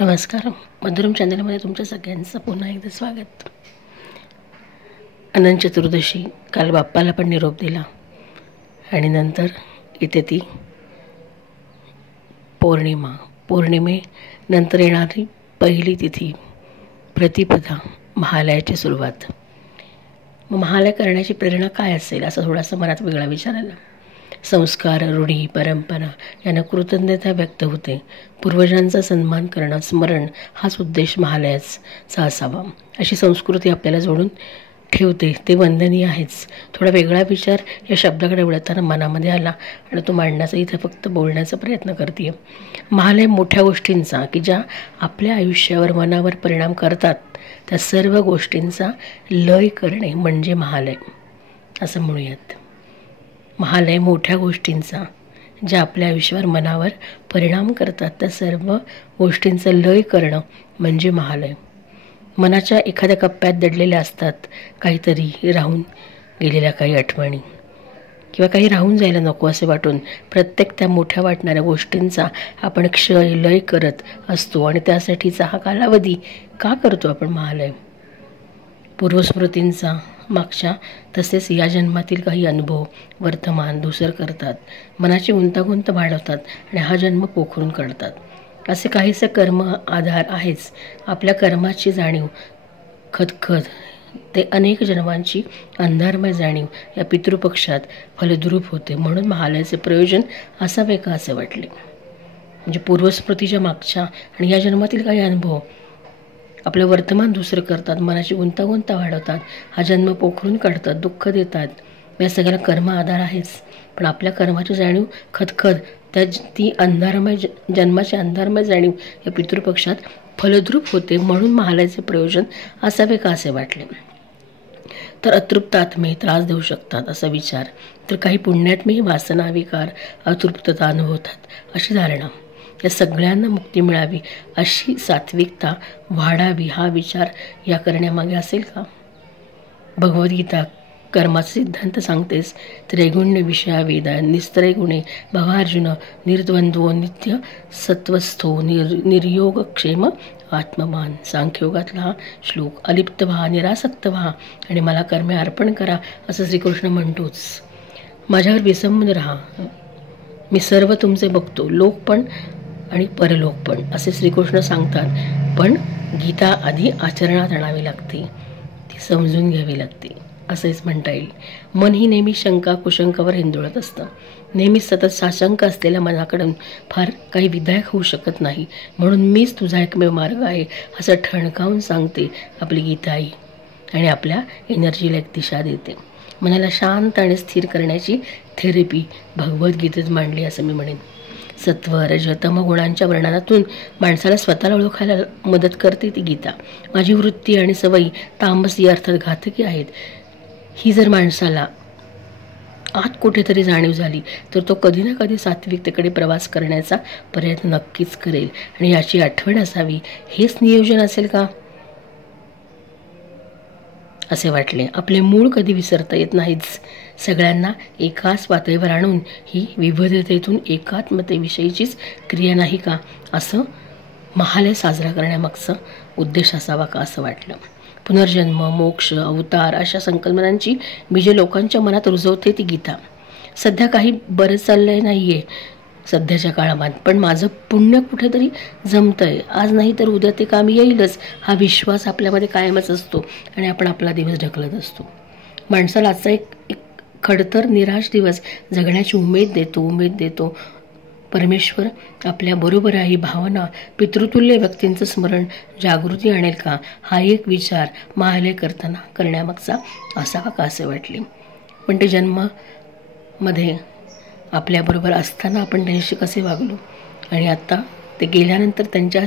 नमस्कार. मधुरम चॅनलमध्ये तुमच्या सगळ्यांचं पुन्हा एकदा स्वागत. अनंत चतुर्दशी, काल बाप्पाला पण निरोप दिला आणि नंतर इथे ती पौर्णिमेनंतर येणारी पहिली तिथी प्रतिपदा, महालयाची सुरुवात. मग महालय करण्याची प्रेरणा काय असेल असं थोडासा मनात वेगळा विचार आला. संस्कार, रूढी, परंपरा यांना कृतज्ञता व्यक्त होते. पूर्वजांचा सन्मान करणं, स्मरण हाच उद्देश महालयाचा असावा. अशी संस्कृती आपल्याला जोडून ठेवते, ते वंदनीय आहेच. थोडा वेगळा विचार या शब्दाकडे वळताना मनामध्ये आला आणि तो मांडण्याचा इथे फक्त बोलण्याचा प्रयत्न करते. महालय मोठ्या गोष्टींचा की ज्या आपल्या आयुष्यावर, मनावर परिणाम करतात, त्या सर्व गोष्टींचा लय करणे म्हणजे महालय असं म्हणूयात. महालय मोठ्या गोष्टींचा ज्या आपल्या आयुष्यावर, मनावर परिणाम करतात, त्या सर्व गोष्टींचं लय करणं म्हणजे महालय. मनाच्या एखाद्या कप्प्यात दडलेल्या असतात काहीतरी राहून गेलेल्या काही आठवणी, किंवा काही राहून जायला नको असे वाटून प्रत्येक त्या मोठ्या वाटणाऱ्या गोष्टींचा आपण क्षय, लय करत असतो. आणि त्यासाठीचा हा कालावधी का करतो आपण महालय? पूर्वस्मृतींचा, मागच्या तसेच या जन्मातील काही अनुभव वर्तमान धूसर करतात, मनाची गुंतागुंत वाढवतात आणि हा जन्म पोखरून काढतात. असे काहीसे कर्म आधार आहेच. आपल्या कर्माची जाणीव, खदखद, ते अनेक जन्मांची अंधारमय जाणीव या पितृपक्षात फलद्रूप होते. म्हणून महालयाचे प्रयोजन असावे का असे वाटले. म्हणजे पूर्वस्मृतीच्या मागच्या आणि या जन्मातील काही अनुभव आपलं वर्तमान धूसर करतात, मनाची गुंतागुंत वाढवतात, हा जन्म पोखरून काढतात, दुःख देतात. या सगळ्याला कर्म आधार आहेच. पण आपल्या कर्माची जाणीव, खदखद, ती अंधारमय जन्माची अंधारमय जाणीव या पितृपक्षात फलद्रूप होते. म्हणून महालयाचे प्रयोजन असावे का असे वाटले. तर अतृप्त आत्मे त्रास देऊ शकतात असा विचार, तर काही पुण्यात्मेही वासना, विकार, अतृप्तता अनुभवतात अशी धारणा, या सगळ्यांना मुक्ती मिळावी, अशी सात्विकता वाढावी, हा विचार या करण्यामागे असेल का? भगवद्गीता कर्माचा सिद्धांत सांगतेच. त्रैगुण्य विषया वेदा, निस्त्रय गुणे भवार्जुन, निर्द्वंद्वो नित्य सत्वस्थो, निर्योगक्षेम आत्मवान. सांख्ययोगातला हा श्लोक. अलिप्त व्हा, निरासक्त व्हा आणि मला कर्मे अर्पण करा असं श्रीकृष्ण म्हणतोच. माझ्यावर विसंबून राहा, मी सर्व तुमचे बघतो, लोक पण आणि परलोक पण, असे श्रीकृष्ण सांगतात. पण गीता आधी आचरणात आणावी लागते, ती समजून घ्यावी लागते असेच म्हणता येईल. मन ही नेहमी शंका कुशंकावर हिंदुळत असतं. नेहमी सतत साशंक असलेल्या मनाकडून फार काही विधायक होऊ शकत नाही. म्हणून मीच तुझा एकमेव मार्ग आहे असं ठणकावून सांगते आपली गीता आई आणि आपल्या एनर्जीला एक दिशा देते. मनाला शांत आणि स्थिर करण्याची थेरपी भगवद्गीतेत मांडली असं मी म्हणेन. सत्व, रज, तम गुणांच्या वर्णनातून माणसाला स्वतःला ओळखायला मदत करते ती गीता. माझी वृत्ती आणि सवयी तामसी अर्थात घातकी आहेत, ही जर माणसाला आत कुठेतरी जाणीव झाली तर तो कधी ना कधी सात्विकतेकडे प्रवास करण्याचा प्रयत्न नक्कीच करेल. आणि याची आठवण असावी, हेच नियोजन असेल का असे वाटले. आपले मूळ कधी विसरता येत नाहीच. सगळ्यांना एकाच पातळीवर आणून ही विविधतेतून एकात्मतेविषयीचीच क्रिया नाही का, असं महालय साजरा करण्यामागचा उद्देश असावा का असं वाटलं. पुनर्जन्म, मोक्ष, अवतार अशा संकल्पनांची बीजे लोकांच्या मनात रुजवते ती गीता. सध्या काही बरंच चाललंय नाहीये सध्याच्या काळात, पण माझं पुण्य कुठेतरी जमतंय, आज नाही तर उद्या ते कामी येईलच, हा विश्वास आपल्यामध्ये कायमच असतो आणि आपण आपला दिवस ढकलत असतो. माणसाला आजचा एक खडतर निराश दिवस जगण्याची उमेद देतो. परमेश्वर आपल्या बरोबर आहे, भावना, पितृतुल्य व्यक्तींचं स्मरण जागृती आणेल का, हा एक विचार महालय करताना करण्यामागचा असावा का असे वाटले. पण ते जन्मामध्ये आपल्याबरोबर असताना आपण त्यांच्याशी कसे वागलो आणि आता ते गेल्यानंतर त्यांच्या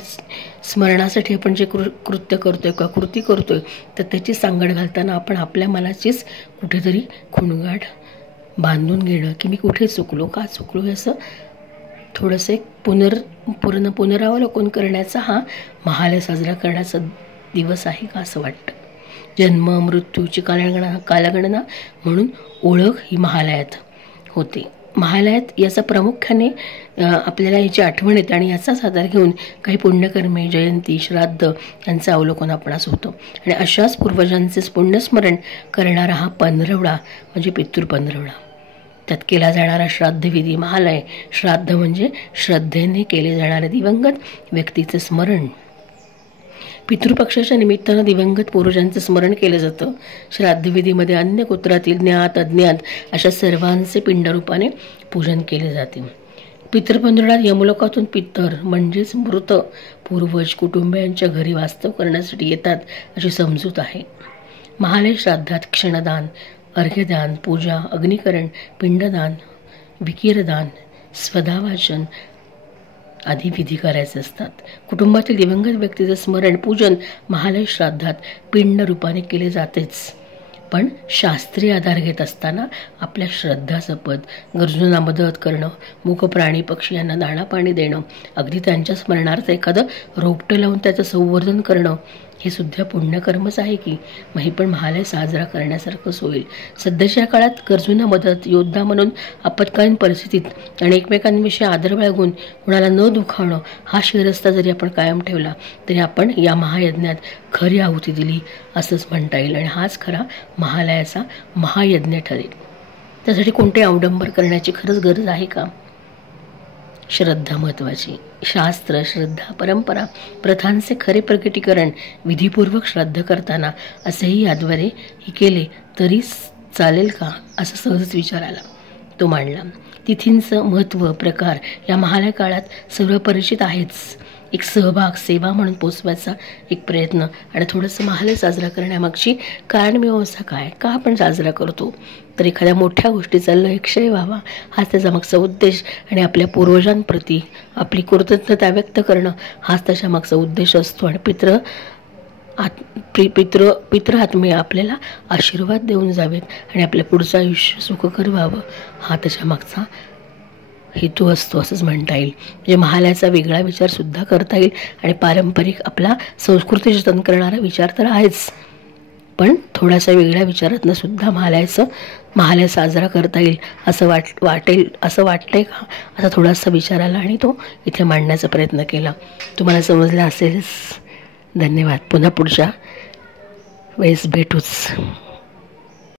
स्मरणासाठी आपण जे कृत्य करतोय किंवा कृती करतोय, तर त्याची सांगड घालताना आपण आपल्या मनाचीच कुठेतरी खुणगाठ बांधून घेणं की मी कुठे चुकलो, का चुकलो, हे असं थोडंसं एक पुनरावलोकन करण्याचा हा महालय साजरा करण्याचा दिवस आहे का असं वाटतं. जन्म मृत्यूची कालगणना म्हणून ओळख ही महालयात होते. महालयात याचा प्रामुख्याने आपल्याला याची आठवण येते आणि याचाच आधार घेऊन काही पुण्यकर्मे, जयंती, श्राद्ध यांचं अवलोकन आपणास होतं. आणि अशाच पूर्वजांचे पुण्यस्मरण करणारा हा पंधरवडा म्हणजे पितृपंधरवडा. त्यात केला जाणारा श्राद्धविधी महालय. श्राद्ध म्हणजे श्रद्धेने केले जाणारे दिवंगत व्यक्तीचे स्मरण. पितृपक्षाच्या निमित्तानं दिवंगत पूर्वजांचं स्मरण केलं जातं. श्राद्धविधीमध्ये अन्य गोत्रातील ज्ञात अज्ञात अशा सर्वांचे पिंडरूपाने पूजन केले जाते. पितृपंधरवड्यात यमलोकातून पितर म्हणजेच मृत पूर्वज कुटुंबियांच्या घरी वास्तव करण्यासाठी येतात अशी समजूत आहे. महालय श्राद्धात क्षणदान, अर्घ्यदान, पूजा, अग्निकरण, पिंडदान, विकीरदान, स्वधावाचन आदी विधी करायचे असतात. कुटुंबातील दिवंगत व्यक्तीचे स्मरण, पूजन महालय श्राद्धात पिंड रूपाने केले जातेच. पण शास्त्रीय आधार घेत असताना आपल्या श्रद्धा जपत गरजूंना मदत करणं, मूक प्राणी पक्षी यांना दाणा पाणी देणं, अगदी त्यांच्या स्मरणार्थ एखादं रोपटं लावून त्याचं संवर्धन करणं हे सुद्धा पुण्यकर्मच आहे की. मग हे पण महालय साजरा करण्यासारखंच होईल. सध्याच्या काळात गरजूंना मदत, योद्धा म्हणून आपत्कालीन परिस्थितीत आणि एकमेकांविषयी आदर बाळगून कुणाला न दुखावणं हा शिरस्ता जरी आपण कायम ठेवला तरी आपण या महायज्ञात खरी आहुती दिली असंच म्हणता येईल. आणि हाच खरा महालयाचा महायज्ञ ठरेल. त्यासाठी कोणते अवडंबर करण्याची खरंच गरज आहे का? श्रद्धा महत्त्वाची. शास्त्र, श्रद्धा, परंपरा, प्रथांचे खरे प्रकटीकरण विधीपूर्वक श्राद्ध करताना असेही याद्वारे ही केले तरी चालेल का असं सहजच विचार आला. तो मांडला. तिथींचं महत्त्व, प्रकार या महालय काळात सर्व परिचित आहेच. एक सहभाग, सेवा म्हणून पोचवायचा एक प्रयत्न आणि थोडंसं महालय साजरा करण्यामागची कारणमीमांसा काय, का आपण साजरा करतो, तर एखाद्या मोठ्या गोष्टीचा लयक्षय व्हावा हाच त्याचा मागचा उद्देश. आणि आपल्या पूर्वजांप्रती आपली कृतज्ञता व्यक्त करणं हाच त्याच्या मागचा उद्देश असतो. आणि पितृआत्मे आपल्याला आशीर्वाद देऊन जावेत आणि आपल्या पुढचं आयुष्य सुखकर व्हावं हा त्याच्या मागचा हेतू असतो असंच म्हणता येईल. म्हणजे महालयाचा वेगळा विचारसुद्धा करता येईल आणि पारंपरिक आपला संस्कृती जतन करणारा विचार तर आहेच, पण थोड्याशा वेगळ्या विचारातनं सुद्धा महालय साजरा करता येईल असं वाटेल असं वाटतंय का असा थोडासा विचार आला आणि तो इथे मांडण्याचा प्रयत्न केला. तुम्हाला समजलं असेलच. धन्यवाद. पुन्हा पुढच्या वेळेस भेटूच.